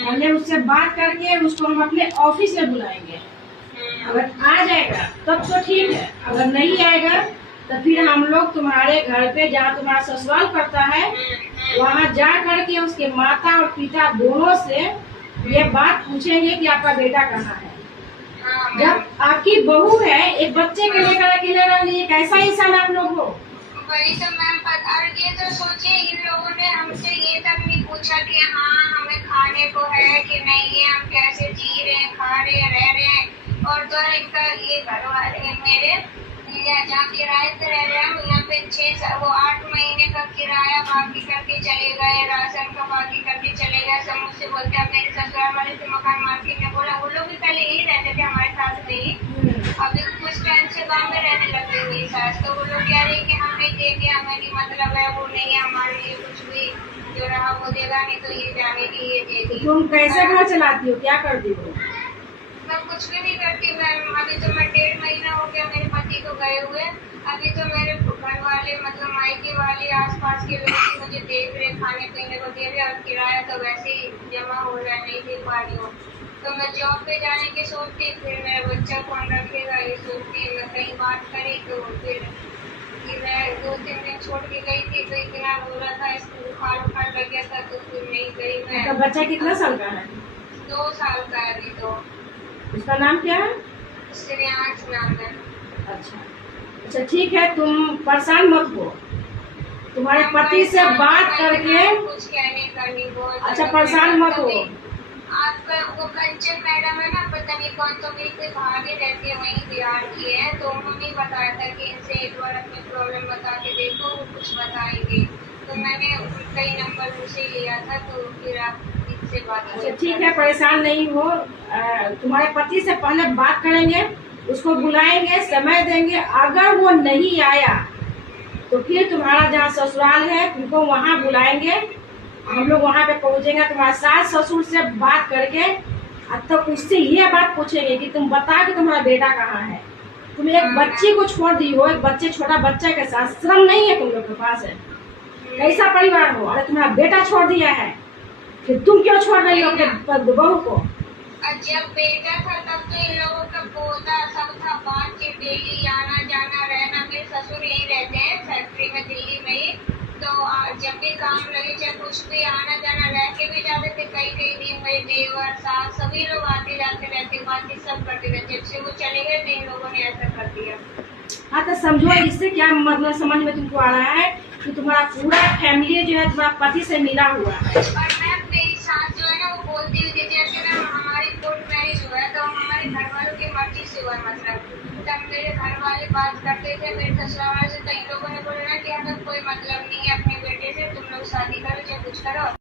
हमने उससे बात करके उसको हम अपने ऑफिस में बुलाएंगे। अगर आ जाएगा तब तो ठीक है, अगर नहीं आएगा तो फिर हम लोग तुम्हारे घर पे जहाँ तुम्हारा ससुराल पड़ता है वहाँ जा करके उसके माता और पिता दोनों से ये बात पूछेंगे कि आपका बेटा कहाँ है। जब आपकी बहू है, एक बच्चे के लेकर अकेले रह रही है, कैसा इंसान आप लोग हो। वही तो मैम, और ये तो सोचिए इन लोगों ने हमसे ये तक नहीं पूछा कि हाँ हमें खाने को है कि नहीं है, हम कैसे जी रहे हैं, खा रहे हैं, रह रहे हैं। और तो इनका ये घर वाले मेरे जहाँ किराए से रह रहे हैं यहाँ पे 8 महीने का किराया बाकी करके चले गए, राशन का बाकी करके चले गए। सब मुझसे बोलते हैं मेरे ससुराल वाले से मकान मार्केट में बोला, वो लोग भी पहले यही रहते थे हमारे साथ में ही, अभी कुछ टाइम से गाँव में रहने लग गई हुई सास। तो वो लोग कह रहे हैं कि हम नहीं देंगे, हमें नहीं मतलब है, वो नहीं है हमारे लिए कुछ भी, जो रहा वो देगा, नहीं तो ये जाने की ये देगी। तुम कैसे घर चलाती हो, क्या करती हो। मैं कुछ भी नहीं करती मैम, अभी तो मैं 1.5 महीना हो गया मेरे पति को गए हुए। अभी तो मेरे घर वाले मतलब मायके वाले आसपास के लोग मुझे देख रहे, खाने पीने को दे रहे, और किराया तो वैसे ही जमा हो रहा है, नहीं दे पा रही हूँ। तो मैं जॉब पे जाने की सोचती, फिर मेरा बच्चा कौन रखेगा ये सोचती, मैं कहीं बात करी तो फिर मैं 2-3 दिन छोड़ के गई थी तो इतना हो रहा था, इसको बुखार लग गया था तो फिर नहीं गई मैं। तो बच्चा कितना साल का है। 2 साल का है अभी तो। उसका नाम क्या है। श्रेयांश नाम है। अच्छा ठीक है, तुम परेशान मत हो, तुम्हारे पति से बात करके कुछ कहने का नहीं बोल। अच्छा परेशान मत हो। आपका वो कंचन मैडम है ना, पता नहीं कौन, तो मेरी कोई भाभी रहती है वहीं बिहार की है, तो उन्होंने बताया था कि इनसे एक बार अपनी प्रॉब्लम बता के देखो, वो कुछ बताएंगे। तो मैंने उनका ही नंबर उनसे लिया था, तो फिर आप इससे बात। अच्छा ठीक है, परेशान नहीं हो, तुम्हारे पति से पहले बात करेंगे, उसको बुलाएंगे, समय देंगे। अगर वो नहीं आया तो फिर तुम्हारा जहाँ ससुराल है उनको वहाँ बुलाएंगे, हम लोग वहाँ पे पहुँचेंगे, तुम्हारे सास ससुर से बात करके तो उससे ये बात पूछेंगे कि तुम बता कि तुम्हारा बेटा कहाँ है। तुम एक बच्ची को छोड़ दी हो, एक बच्चे छोटा बच्चा के साथ, श्रम नहीं है तुम लोग के पास है, कैसा परिवार हो। अरे तुम्हारा बेटा छोड़ दिया है, फिर तुम क्यों छोड़ रही हो अपने बहू को। जब बेटा था तब तो इन लोगों का पोता सब था, बातचीत डेली आना जाना रहना। मेरे ससुर यहीं रहते हैं फैक्ट्री में दिल्ली में ही, तो जब भी काम लगे चाहे कुछ भी आना जाना रह के भी जाते थे। कई दिन मेरे देवर सास सभी लोग आते जाते रहते, बातचीत सब करते रहते। जब से वो चले गए तो इन लोगों ने ऐसा कर दिया। हाँ तो समझो, इससे क्या मतलब समझ में तुमको आ रहा है कि तुम्हारा पूरा फैमिली जो है तुम्हारा पति से मिला हुआ है। और मैम मेरी सास जो है ना वो बोलती हुई थी जैसे ना हमारी कोर्ट मैरिज हुआ है तो हमारे घर वालों की मर्जी से हुआ, मतलब तब मेरे घर वाले बात करते थे मेरे ससुराल से, तो इन लोगों ने बोला ना कि हमें कोई मतलब नहीं है अपने बेटे से, तुम लोग शादी करो चाहे कुछ करो।